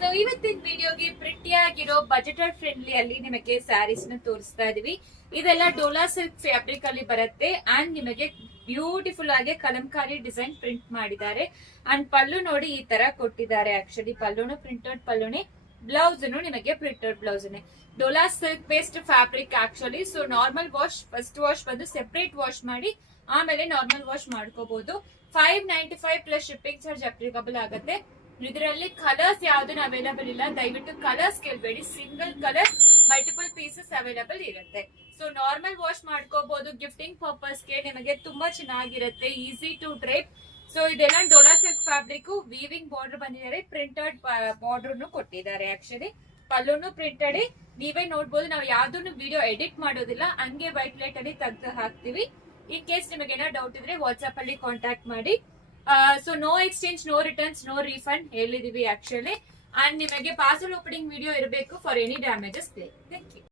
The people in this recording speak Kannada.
ಸೊ ಇವತ್ತಿನ ವಿಡಿಯೋಗೆ ಪ್ರಿಟಿ ಆಗಿರೋ ಬಜೆಟರ್ ಫ್ರೆಂಡ್ಲಿ ಅಲ್ಲಿ ನಿಮಗೆ ಸ್ಯಾರೀಸ್ ನ ತೋರಿಸ್ತಾ ಇದೀವಿ. ಇದೆಲ್ಲ ಡೋಲಾ ಸಿಲ್ಕ್ ಫ್ಯಾಬ್ರಿಕ್ ಅಲ್ಲಿ ಬರುತ್ತೆ ಅಂಡ್ ನಿಮಗೆ ಬ್ಯೂಟಿಫುಲ್ ಆಗಿ ಕಲಂಕಾರಿ ಡಿಸೈನ್ ಪ್ರಿಂಟ್ ಮಾಡಿದ್ದಾರೆ. ಅಂಡ್ ಪಲ್ಲು ನೋಡಿ ಈ ತರ ಕೊಟ್ಟಿದ್ದಾರೆ. ಆಕ್ಚುಲಿ ಪಲ್ಲುನು ಪ್ರಿಂಟೆಡ್ ಪಲ್ಲುನೇ, ಬ್ಲೌಸ್ ನಿಮಗೆ printed blouse. Dhola silk based fabric actually. So normal wash, first wash ಬಂದು ಸೆಪರೇಟ್ ವಾಶ್ ಮಾಡಿ ಆಮೇಲೆ ನಾರ್ಮಲ್ ವಾಶ್ ಮಾಡ್ಕೋಬಹುದು. 595 ಪ್ಲಸ್ ಶಿಪ್ಪಿಂಗ್ ಚಾರ್ಜ್ ಅಪ್ಲಿಕಬಲ್ ಆಗುತ್ತೆ. ಇದರಲ್ಲಿ ಕಲರ್ಸ್ ಯಾವ್ದನ್ನ ಅವೈಲಬಲ್ ಇಲ್ಲ, ದಯವಿಟ್ಟು colours ಕೇಳಬೇಡಿ. Single colour multiple pieces available ಇರುತ್ತೆ. ಸೊ ನಾರ್ಮಲ್ ವಾಶ್ ಮಾಡ್ಕೋಬಹುದು. ಗಿಫ್ಟಿಂಗ್ ಪರ್ಪಸ್ಗೆ ನಿಮಗೆ ತುಂಬಾ ಚೆನ್ನಾಗಿರುತ್ತೆ, ಈಸಿ ಟು ಡ್ರೈಪ್. ಸೊ ಇದೆಲ್ಲ Dhola silk fabric, weaving border ಬಂದಿದ್ದಾರೆ, ಪ್ರಿಂಟೆಡ್ ಬಾರ್ಡರ್ ಕೊಟ್ಟಿದ್ದಾರೆ. Actually ಪಲ್ಲುನು printed. ನೀವೇ ನೋಡ್ಬೋದು, ನಾವು ಯಾವ್ದನ್ನು ವಿಡಿಯೋ ಎಡಿಟ್ ಮಾಡೋದಿಲ್ಲ, ಹಂಗೆ ವೈಟ್ ಲೈಟ್ ಅಲ್ಲಿ ತೆಗೆದು ಹಾಕ್ತಿವಿ. ಇನ್ ಕೇಸ್ ನಿಮಗೆ ಏನೋ ಡೌಟ್ ಇದ್ರೆ ವಾಟ್ಸ್ಆಪ್ ಅಲ್ಲಿ ಕಾಂಟ್ಯಾಕ್ಟ್ ಮಾಡಿ. So no exchange, no returns, no refund ಹೇಳಿದೀವಿ ಆಕ್ಚುಲಿ. ಅಂಡ್ ನಿಮಗೆ ಪಾರ್ಸಲ್ ಓಪನಿಂಗ್ ವಿಡಿಯೋ ಇರಬೇಕು ಫಾರ್ ಎನಿ ಡ್ಯಾಮೇಜಸ್.